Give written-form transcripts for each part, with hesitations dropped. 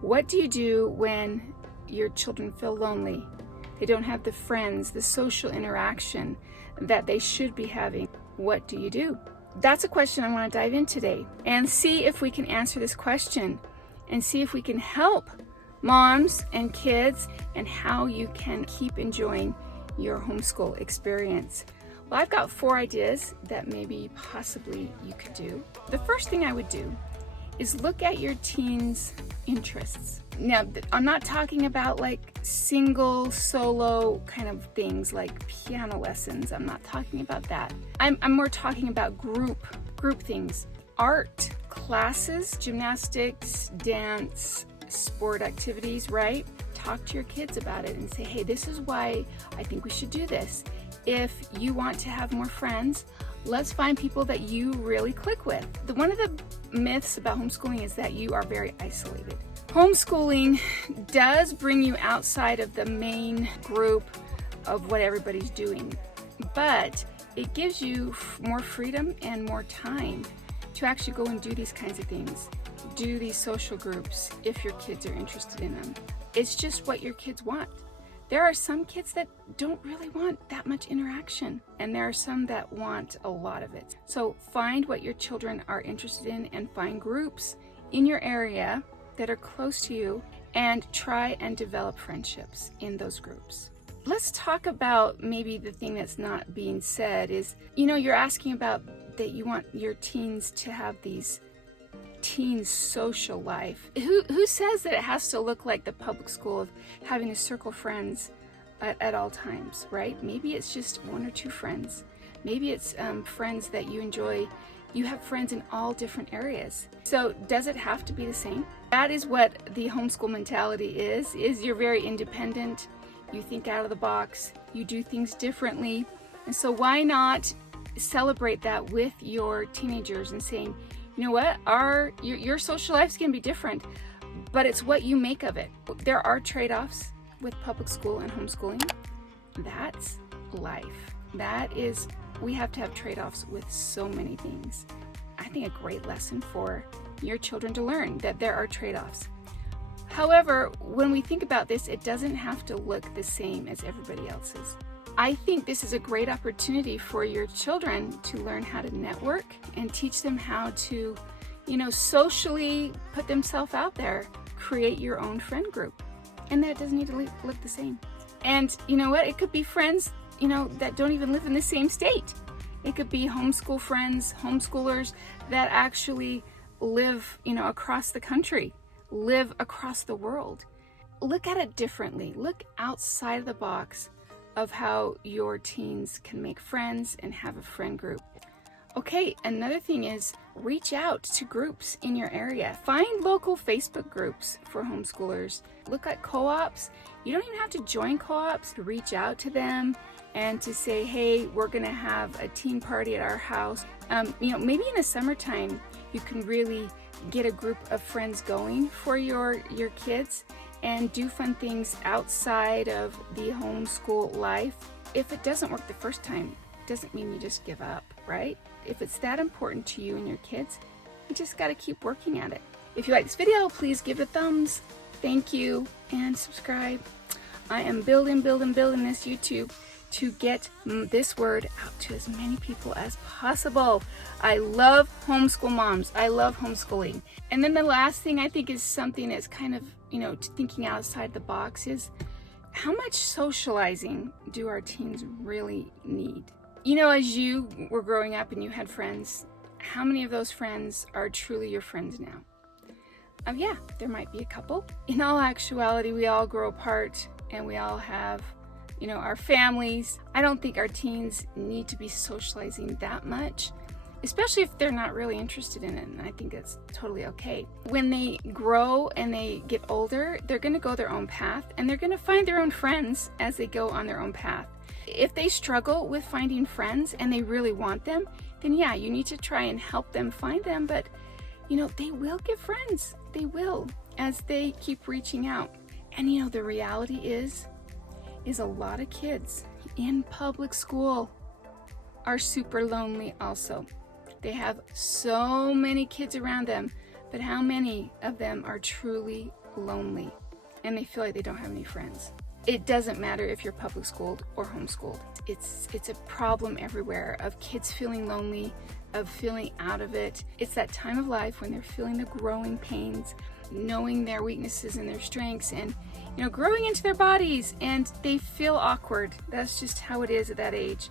What do you do when your children feel lonely? They don't have the friends, the social interaction that they should be having. What do you do? That's a question I want to dive in today and see if we can answer this question and see if we can help moms and kids and how you can keep enjoying your homeschool experience. Well, I've got 4 ideas that maybe possibly you could do. The first thing I would do is look at your teens' interests. Now, I'm not talking about like single, solo kind of things like piano lessons. I'm not talking about that. I'm more talking about group things. Art, classes, gymnastics, dance, sport activities, right? Talk to your kids about it and say, hey, this is why I think we should do this. If you want to have more friends, let's find people that you really click with. One of the myths about homeschooling is that you are very isolated. Homeschooling does bring you outside of the main group of what everybody's doing, but it gives you more freedom and more time to actually go and do these kinds of things. Do these social groups if your kids are interested in them. It's just what your kids want. There are some kids that don't really want that much interaction, and there are some that want a lot of it. So find what your children are interested in and find groups in your area that are close to you and try and develop friendships in those groups. Let's talk about maybe the thing that's not being said is, you're asking about that you want your teens to have these teen social life. Who says that it has to look like the public school of having to circle friends at all times, right? Maybe it's just 1 or 2 friends. Maybe it's friends that you enjoy. You have friends in all different areas. So does it have to be the same? That is what the homeschool mentality is you're very independent. You think out of the box. You do things differently. And so why not celebrate that with your teenagers and saying, you know what, your social life's gonna be different, but it's what you make of it. There are trade-offs with public school and homeschooling. That's life. We have to have trade-offs with so many things. I think a great lesson for your children to learn that there are trade-offs. However, when we think about this, it doesn't have to look the same as everybody else's. I think this is a great opportunity for your children to learn how to network and teach them how to, socially put themselves out there, create your own friend group. And that doesn't need to look the same. And you know what? It could be friends, that don't even live in the same state. It could be homeschool friends, homeschoolers that actually live, across the country, live across the world. Look at it differently. Look outside of the box of how your teens can make friends and have a friend group. Okay, another thing is reach out to groups in your area. Find local Facebook groups for homeschoolers. Look at co-ops. You don't even have to join co-ops to reach out to them and to say, hey, we're gonna have a teen party at our house. Maybe in the summertime, you can really get a group of friends going for your kids and do fun things outside of the homeschool life. If it doesn't work the first time, it doesn't mean you just give up, right? If it's that important to you and your kids, you just gotta keep working at it. If you like this video, please give it a thumbs. Thank you, and subscribe. I am building this YouTube to get this word out to as many people as possible. I love homeschool moms. I love homeschooling. And then the last thing I think is something that's kind of, thinking outside the box is how much socializing do our teens really need? As you were growing up and you had friends, how many of those friends are truly your friends now? Yeah, there might be a couple. In all actuality, we all grow apart and we all have our families. I don't think our teens need to be socializing that much, especially if they're not really interested in it, and I think it's totally okay. When they grow and they get older, they're gonna go their own path, and they're gonna find their own friends as they go on their own path. If they struggle with finding friends and they really want them, then yeah, you need to try and help them find them, but they will get friends. They will, as they keep reaching out. And the reality is a lot of kids in public school are super lonely also. They have so many kids around them, but how many of them are truly lonely and they feel like they don't have any friends. It doesn't matter if you're public schooled or homeschooled. It's a problem everywhere of kids feeling lonely, of feeling out of it. It's that time of life when they're feeling the growing pains, knowing their weaknesses and their strengths, and growing into their bodies, and they feel awkward. That's just how it is at that age.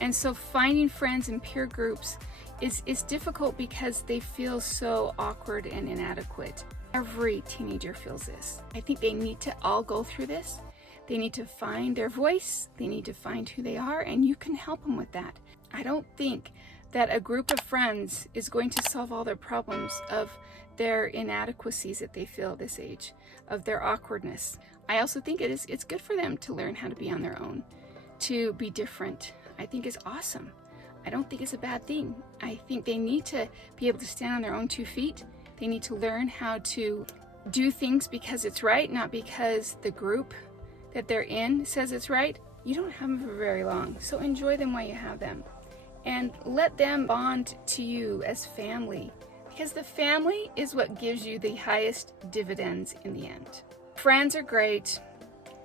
And so finding friends and peer groups is difficult because they feel so awkward and inadequate. Every teenager feels this. I think they need to all go through this. They need to find their voice. They need to find who they are, and you can help them with that. I don't think that a group of friends is going to solve all their problems of their inadequacies that they feel at this age, of their awkwardness. I also think it's good for them to learn how to be on their own, to be different. I think it's awesome. I don't think it's a bad thing. I think they need to be able to stand on their own 2 feet. They need to learn how to do things because it's right, not because the group that they're in says it's right. You don't have them for very long, so enjoy them while you have them. And let them bond to you as family, because the family is what gives you the highest dividends in the end. Friends are great.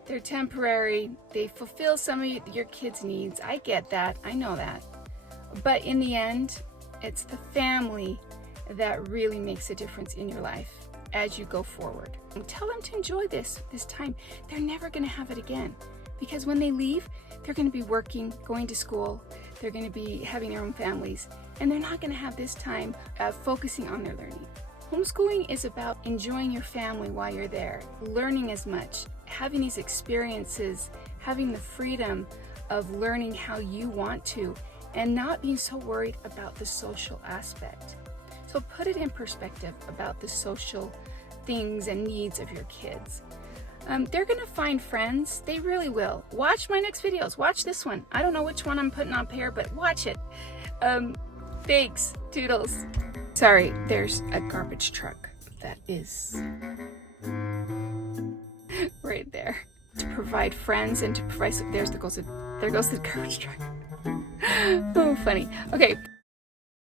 They're temporary. They fulfill some of your kids' needs. I get that. I know that. But in the end, it's the family that really makes a difference in your life as you go forward. And tell them to enjoy this time. They're never going to have it again, because when they leave, they're going to be working, going to school, they're going to be having their own families, and they're not going to have this time focusing on their learning. Homeschooling is about enjoying your family while you're there, learning as much, having these experiences, having the freedom of learning how you want to, and not being so worried about the social aspect. So put it in perspective about the social things and needs of your kids. They're going to find friends. They really will. Watch my next videos. Watch this one. I don't know which one I'm putting up here, but watch it. Thanks. Toodles. Sorry, there's a garbage truck that is right there. To provide friends and to provide, there goes the garbage truck. Oh, funny. Okay.